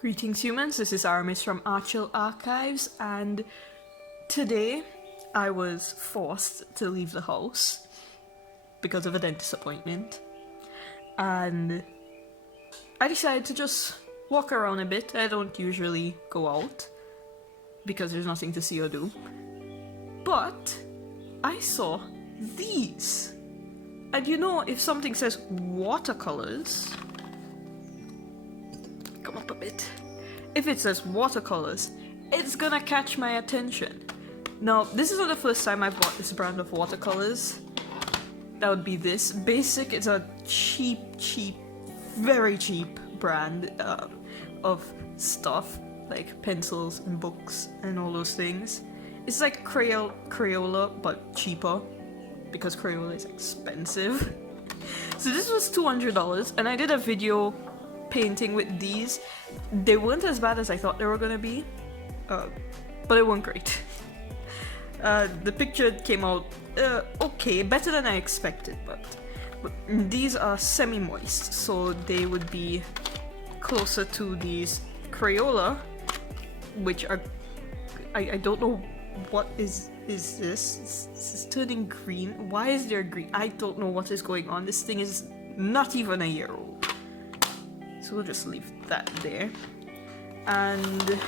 Greetings humans, this is Aramis from Archil Archives, and today I was forced to leave the house because of a dentist appointment, and I decided to just walk around a bit. I don't usually go out because there's nothing to see or do, but I saw these, and you know, if something says watercolors, come up a bit. If it says watercolors, it's gonna catch my attention. Now, this is not the first time I've bought this brand of watercolors. That would be this. Bazic is a cheap, very cheap brand of stuff like pencils and books and all those things. It's like Crayola, but cheaper because Crayola is expensive. So this was $200, and I did a video painting with these. They weren't as bad as I thought they were gonna be, but they weren't great. The picture came out okay, better than I expected, but these are semi-moist, so they would be closer to these Crayola, which are, I don't know what is this. This is turning green. Why is there green? I don't know what is going on. This thing is not even a year old. So we'll just leave that there. And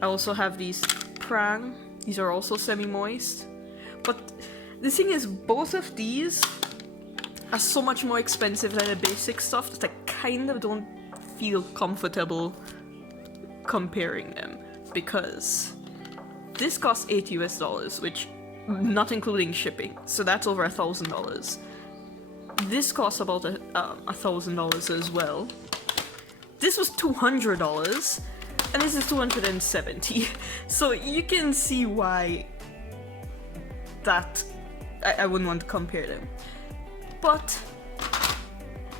I also have these Prang. These are also semi-moist. But the thing is, both of these are so much more expensive than the Bazic stuff that I kind of don't feel comfortable comparing them, because this costs $8 US, which not including shipping, so that's over $1,000. This costs about $1,000 as well. This was $200, and this is $270. So you can see why that I wouldn't want to compare them. But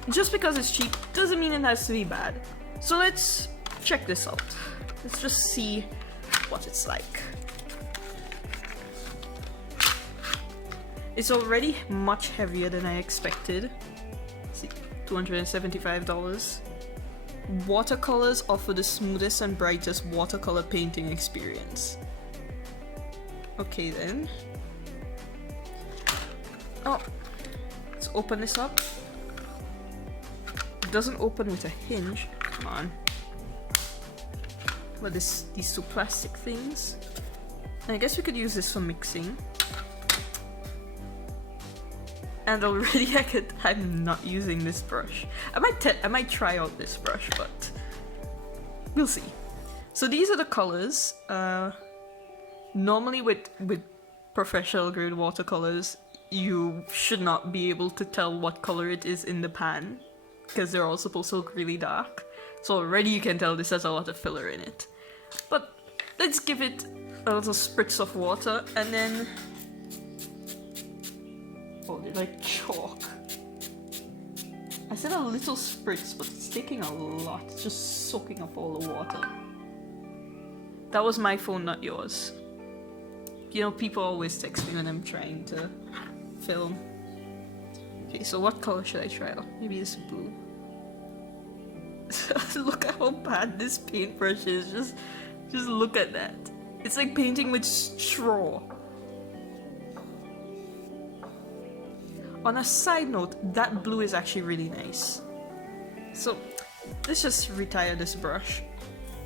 just because it's cheap doesn't mean it has to be bad. So let's check this out. Let's just see what it's like. It's already much heavier than I expected. Let's see, $275. Watercolors offer the smoothest and brightest watercolor painting experience. Okay then. Oh, let's open this up. It doesn't open with a hinge. Come on. What is these two plastic things? And I guess we could use this for mixing. And already I'm not using this brush. I might try out this brush, but we'll see. So these are the colors. Normally with professional grade watercolors, you should not be able to tell what color it is in the pan, because they're all supposed to look really dark. So already you can tell this has a lot of filler in it. But let's give it a little spritz of water, and then oh, they're like chalk. I said a little spritz, but it's taking a lot. It's just soaking up all the water. That was my phone, not yours. You know, people always text me when I'm trying to film. Okay, so what color should I try out? Maybe this blue. Look at how bad this paintbrush is. Just look at that. It's like painting with straw. On a side note, that blue is actually really nice. So let's just retire this brush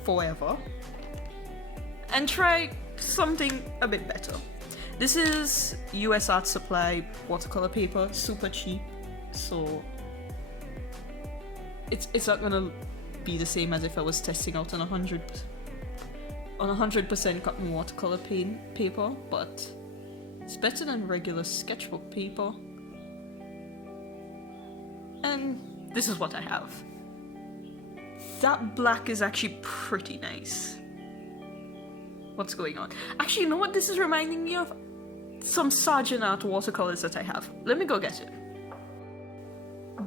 forever and try something a bit better. This is US Art Supply watercolor paper, super cheap, so it's not gonna be the same as if I was testing out on 100% cotton watercolor paper, but it's better than regular sketchbook paper. And this is what I have. That black is actually pretty nice. What's going on? Actually, you know what this is reminding me of? Some Sargent Art watercolors that I have. Let me go get it.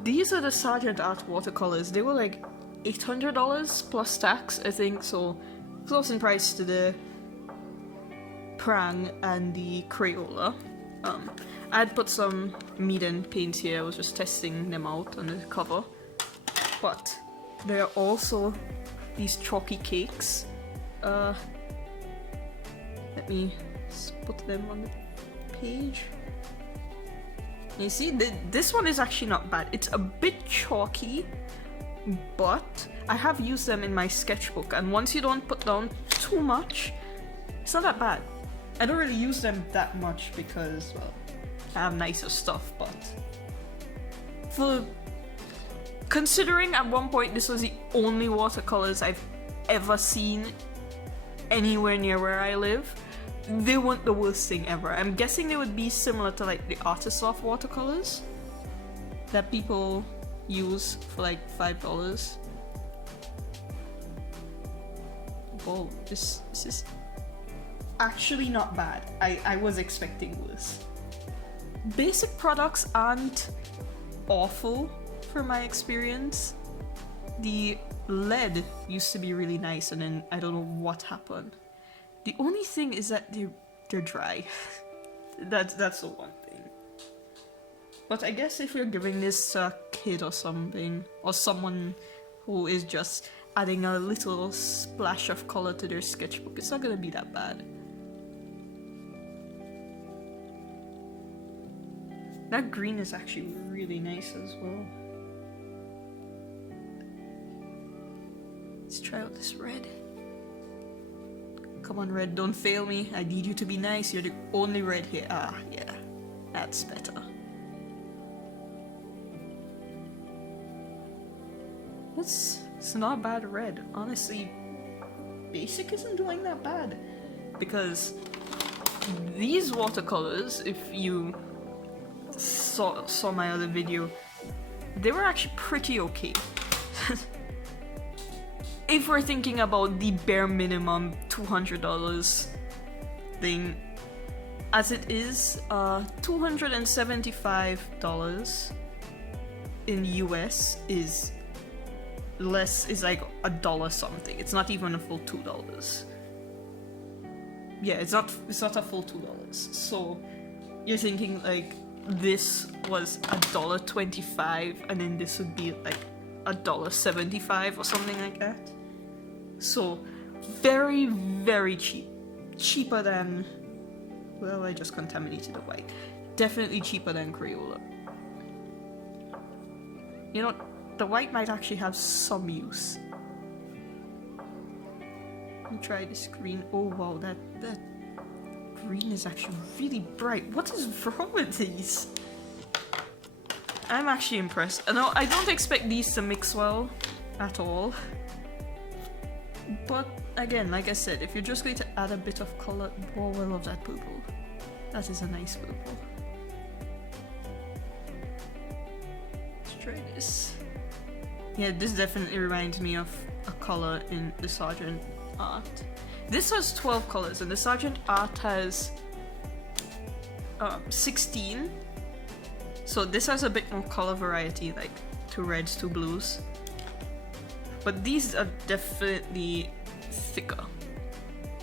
These are the Sargent Art watercolors. They were like $800 plus tax, I think, so close in price to the Prang and the Crayola. I had put some Meeden paints here. I was just testing them out on the cover. But they're also these chalky cakes. Let me put them on the page. You see, this one is actually not bad. It's a bit chalky, but I have used them in my sketchbook, and once you don't put down too much, it's not that bad. I don't really use them that much because, well, I have nicer stuff, but considering at one point this was the only watercolors I've ever seen anywhere near where I live, they weren't the worst thing ever. I'm guessing they would be similar to like the Artisoft watercolors that people use for like $5. Whoa, this is actually not bad. I was expecting worse. Basic products aren't awful from my experience. The lead used to be really nice, and then I don't know what happened. The only thing is that they're dry. That's the one thing. But I guess if you're giving this to a kid or something, or someone who is just adding a little splash of color to their sketchbook, it's not gonna be that bad. That green is actually really nice as well. Let's try out this red. Come on, red, don't fail me. I need you to be nice. You're the only red here. Ah, yeah. That's better. It's not a bad red. Honestly, Basic isn't doing that bad. Because these watercolors, if you saw my other video, they were actually pretty okay. If we're thinking about the bare minimum $200 thing, as it is, $275 in US is less, is like $1 something. It's not even a full $2. Yeah, it's not a full $2. So you're thinking like this was $1.25, and then this would be like $1.75 or something like that. So very, very cheap. Cheaper than, well, I just contaminated the white. Definitely cheaper than Crayola. You know, the white might actually have some use. Let me try this green. Oh wow, that green is actually really bright. What is wrong with these? I'm actually impressed. No, I don't expect these to mix well at all. But again, like I said, if you're just going to add a bit of color, oh, I love that purple. That is a nice purple. Let's try this. Yeah, this definitely reminds me of a color in the Sargent art. This has 12 colors, and the Sargent art has 16. So this has a bit more color variety, like 2 reds, 2 blues. But these are definitely thicker,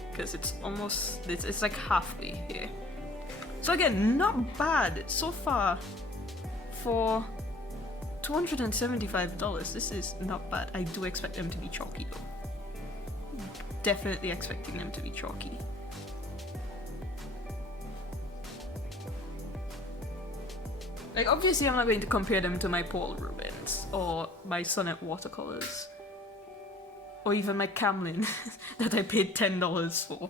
because it's almost, it's like halfway here. So again, not bad so far for $275. This is not bad. I do expect them to be chalky though. Definitely expecting them to be chalky. Like, obviously I'm not going to compare them to my Paul Rubens or my Sonnet watercolors. Or even my Camlin that I paid $10 for.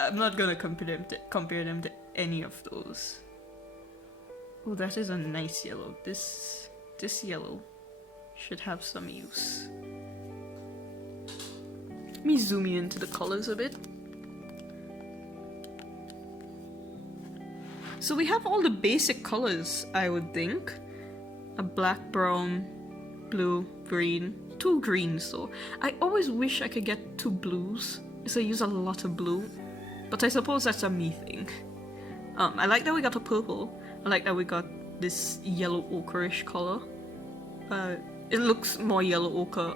I'm not gonna compare them to any of those. Oh, that is a nice yellow. This yellow should have some use. Let me zoom in into the colors a bit. So we have all the basic colors, I would think. A black, brown, blue, green. 2 greens though. I always wish I could get 2 blues, because I use a lot of blue. But I suppose that's a me thing. I like that we got a purple. I like that we got this yellow ochreish color. It looks more yellow ochre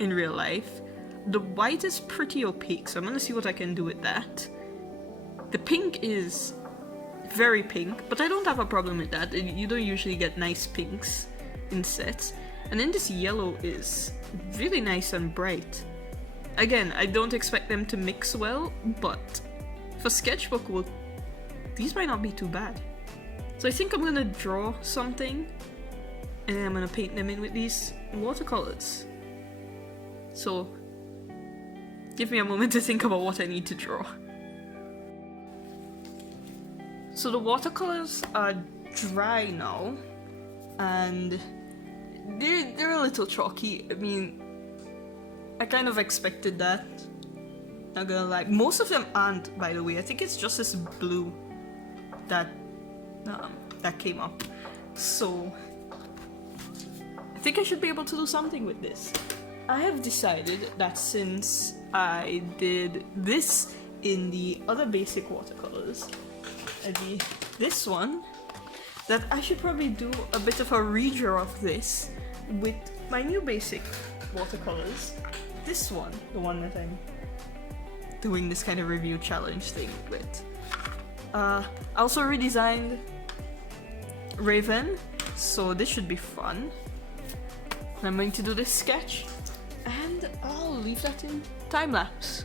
in real life. The white is pretty opaque, so I'm gonna see what I can do with that. The pink is very pink, but I don't have a problem with that. You don't usually get nice pinks in sets. And then this yellow is really nice and bright. Again, I don't expect them to mix well, but for sketchbook work, these might not be too bad. So I think I'm gonna draw something, and then I'm gonna paint them in with these watercolors. So, give me a moment to think about what I need to draw. So the watercolors are dry now, and they're a little chalky. I mean, I kind of expected that. Not gonna lie. Most of them aren't, by the way. I think it's just this blue that came up. So I think I should be able to do something with this. I have decided that since I did this in the other basic watercolors, this one, that I should probably do a bit of a redraw of this with my new basic watercolors. This one, the one that I'm doing this kind of review challenge thing with. I also redesigned Raven, so this should be fun. I'm going to do this sketch, and I'll leave that in time-lapse.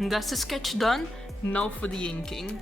And that's the sketch done. Now for the inking.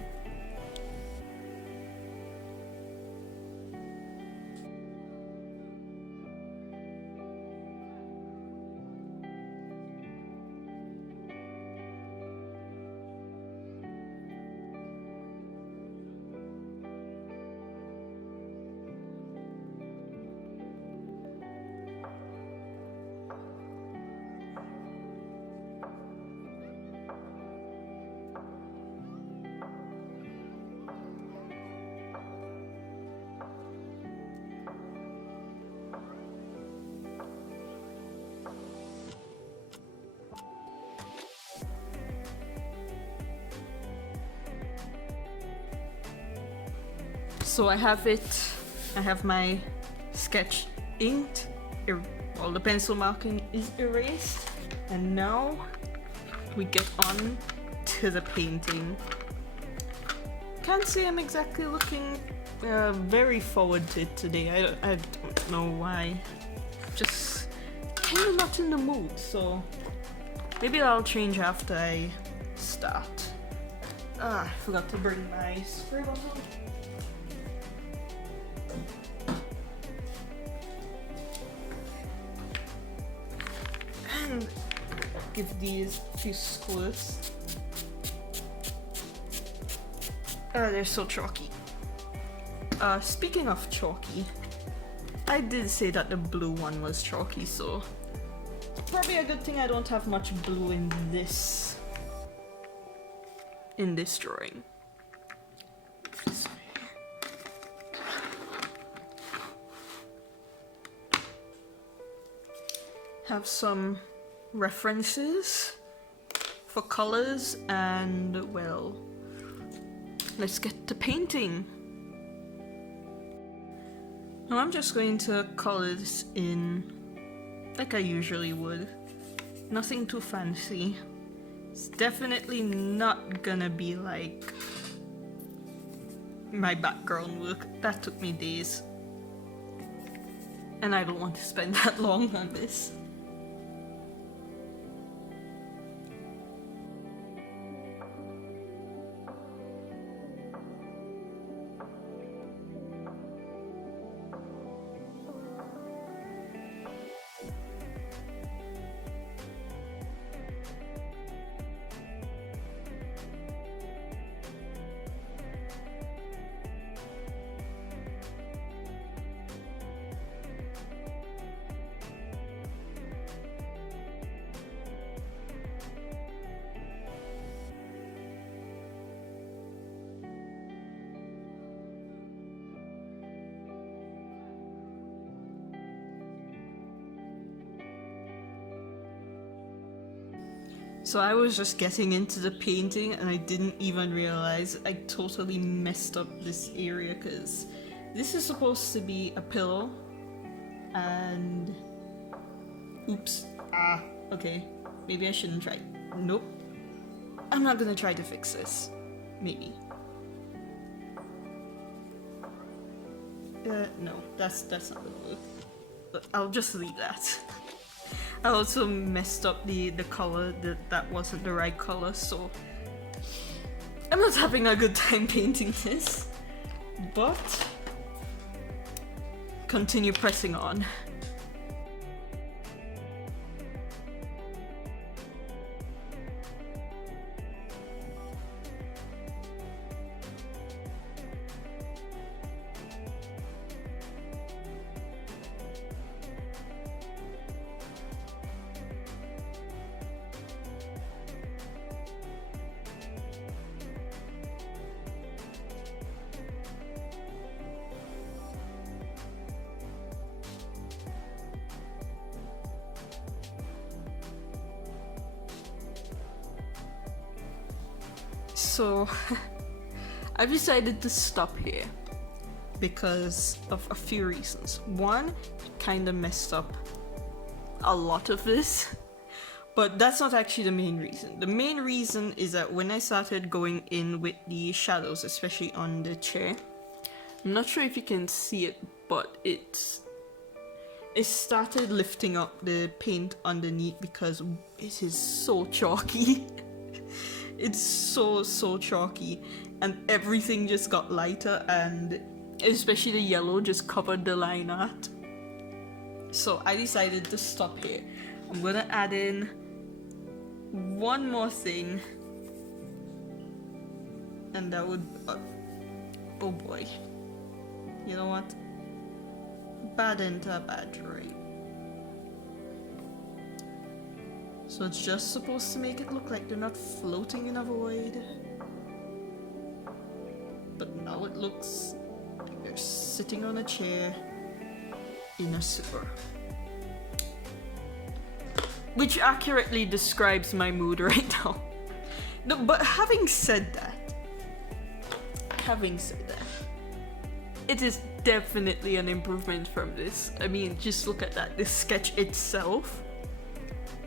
So I have my sketch inked, well, the pencil marking is erased, and now we get on to the painting. Can't say I'm exactly looking very forward to it today. I don't know why. Just kind of not in the mood, so maybe that'll change after I start. I forgot to bring my spray bottle. And give these a few squirts. They're so chalky. Speaking of chalky, I did say that the blue one was chalky, so probably a good thing I don't have much blue in this drawing. have some references for colors, and well, let's get to painting. Now I'm just going to color this in like I usually would. Nothing too fancy. It's definitely not gonna be like my background work. That took me days. And I don't want to spend that long on this. So I was just getting into the painting and I didn't even realize I totally messed up this area, because this is supposed to be a pillow and oops, okay, maybe I shouldn't try. Nope, I'm not gonna try to fix this. Maybe. No, that's not gonna work. But I'll just leave that. I also messed up the color, that wasn't the right color, so I'm not having a good time painting this, but continue pressing on. So I've decided to stop here because of a few reasons. One, kind of messed up a lot of this, but that's not actually the main reason. The main reason is that when I started going in with the shadows, especially on the chair, I'm not sure if you can see it, but it started lifting up the paint underneath because it is so chalky. It's so chalky, and everything just got lighter, and especially the yellow just covered the line art. So I decided to stop here. I'm gonna add in one more thing, and that would oh boy, you know what, bad into a bad drawing. So it's just supposed to make it look like they're not floating in a void. But now it looks like they're sitting on a chair in a sewer. Which accurately describes my mood right now. No, but having said that, it is definitely an improvement from this. I mean, just look at that. The sketch itself,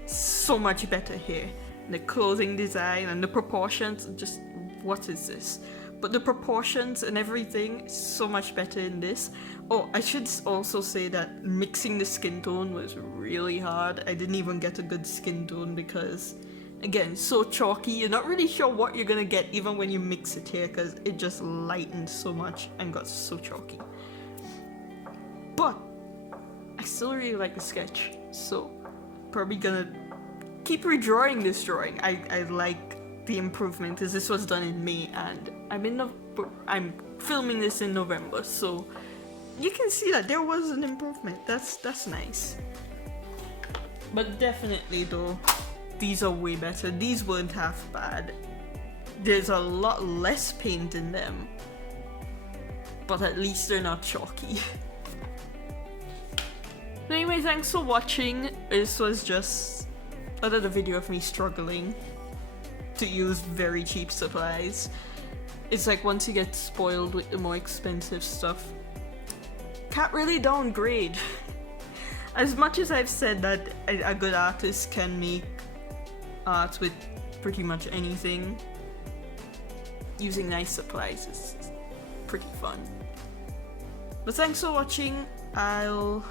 so much better here. The clothing design and the proportions, just what is this? But the proportions and everything, so much better in this. Oh, I should also say that mixing the skin tone was really hard. I didn't even get a good skin tone because, again, so chalky. You're not really sure what you're gonna get even when you mix it here, because it just lightened so much and got so chalky. But I still really like the sketch, so probably gonna keep redrawing this drawing. I like the improvement, because this was done in May and I'm filming this in November, so you can see that there was an improvement. That's nice. But definitely though, these are way better. These weren't half bad. There's a lot less paint in them, but at least they're not chalky. Anyway, thanks for watching. This was just another video of me struggling to use very cheap supplies. It's like once you get spoiled with the more expensive stuff, can't really downgrade. As much as I've said that a good artist can make art with pretty much anything, using nice supplies is pretty fun. But thanks for watching. I'll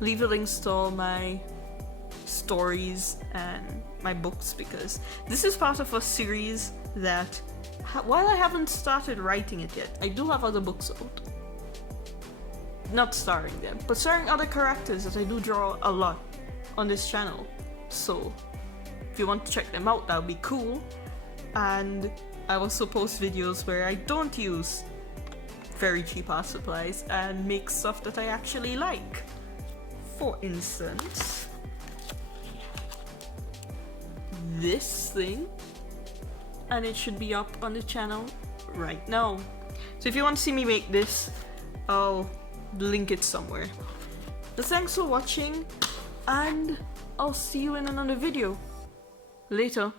leave the links to all my stories and my books, because this is part of a series that, while I haven't started writing it yet, I do have other books out. Not starring them, but starring other characters that I do draw a lot on this channel. So if you want to check them out, that would be cool. And I also post videos where I don't use very cheap art supplies and make stuff that I actually like. For instance, this thing, and it should be up on the channel right now. So if you want to see me make this, I'll link it somewhere. But thanks for watching, and I'll see you in another video. Later.